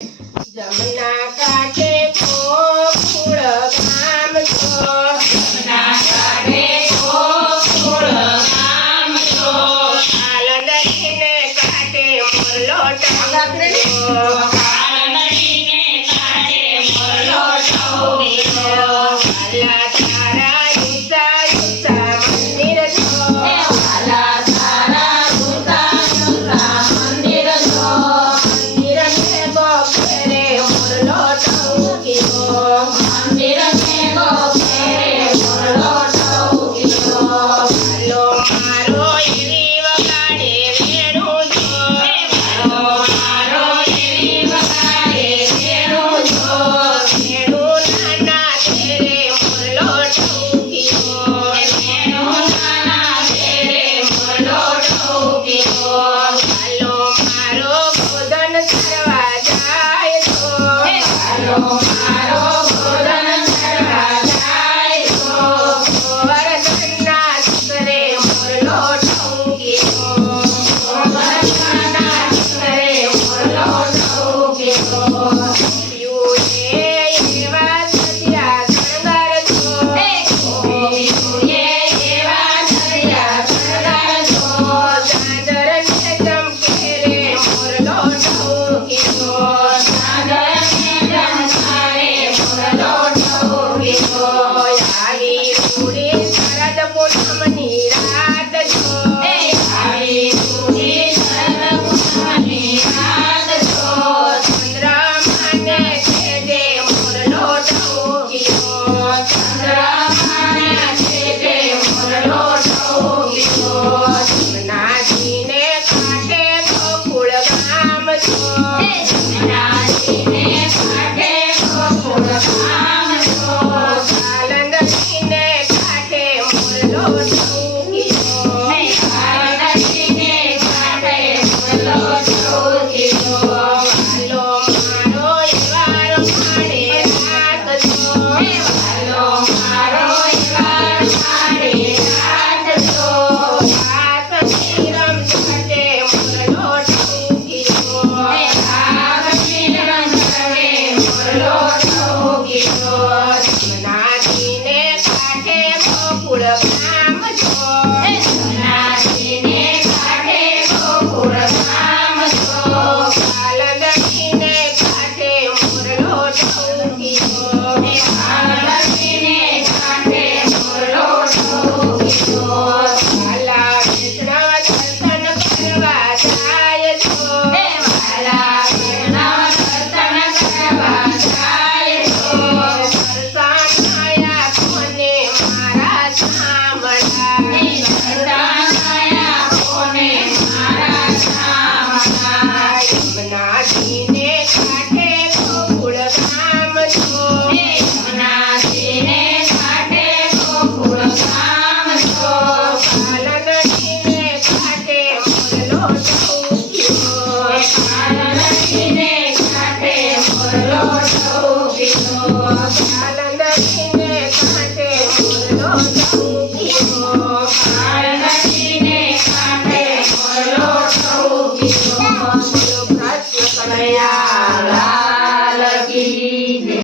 જમના કાંઠે ગોકુળ ગામ છો, જમના કાંઠે ગોકુળ ગામ છો, કાલંદરીને કાંઠે મોરલો ટંગ્યો, કાલંદરીને કાંઠે મોરલો ટંગ્યો, વાલા તારા યુસા યુસા મંદિર છો, વાલા તારા યુસા યુસા મંદિર છો, મંદિરને ગોખરે મોરલો ટંગ્યો, મંદિરને ગોખરે મોરલો ટંગ્યો, વાલો મારો એવી વગાડે વેણું છો, વાલો મારો એવી વગાડે વેણું છો, વેણું નાના તેરે મોરલો ટંગ્યો, વેણું નાના તેરે મોરલો ટંગ્યો, વાલો મારો ગોદન કરવા જાય છો, વાલો મારો ગોદન ચડવા જાય છો, ગોવર્ધનના શિખરે મોરલો ટંગ્યો, ગોવર્ધનના શિખરે મોરલો ટંગ્યો, યુએ એવા સજ્યા શણગાર છો, ગોપીઓએ એવા ચડ્યા શણગાર છો, ચાંદરને ચમકે રે મોરલો ટંગ્યો, ચાંદરને ચમકારે મોરલો ટંગ્યો, આવી પૂરી શરદ પૂનમની રાત છો, આવી પૂરી શરદ પૂનમની રાત છો, ચંદ્રમાને છેદે મોરલો ટંગ્યો, ચંદ્રમાને છેદે મોરલો ટંગ્યો, જમનાજીને કાંઠે ગોકુળ ગામ છો, જમનાજીને કાંઠે ગોકુળ ગામ છો, કાલંદરીને કાંઠે મોરલો ટંગ્યો, કાલંદરીને કાંઠે મોરલો ટંગ્યો, વાલો મારો એવા રમાડે રાખજો, વાલો મારો એવા રમાડે રાખજો, કાશ્મીરમ કાંઠે મોરલો ટંગ્યો, કાશ્મીર ચડે મોરલો ટંગ્યો, જમનાજીને કાંઠે ગોકુળ ગામ છો, જમનાજીને કાંઠે ગોકુળ ગામ છો, કાલંદરીને કાંઠે મોરલો ટંગ્યો, કાલંદરીને કાંઠે મોરલો ટંગ્યો, વાલા વૈષ્ણવ દર્શન કરવા જાય છો, વાલા વૈષ્ણવ દર્શન કરવા જાય છો, દર્શનાયા કોને મારા સાંભળા, દર્શનાયા કોને મારા સામના, જમનાજીને કાંઠે ગોકુળ ગામ છો, જમનાજીને કાંઠે ગોકુળ ગામ છો, કાલંદરીને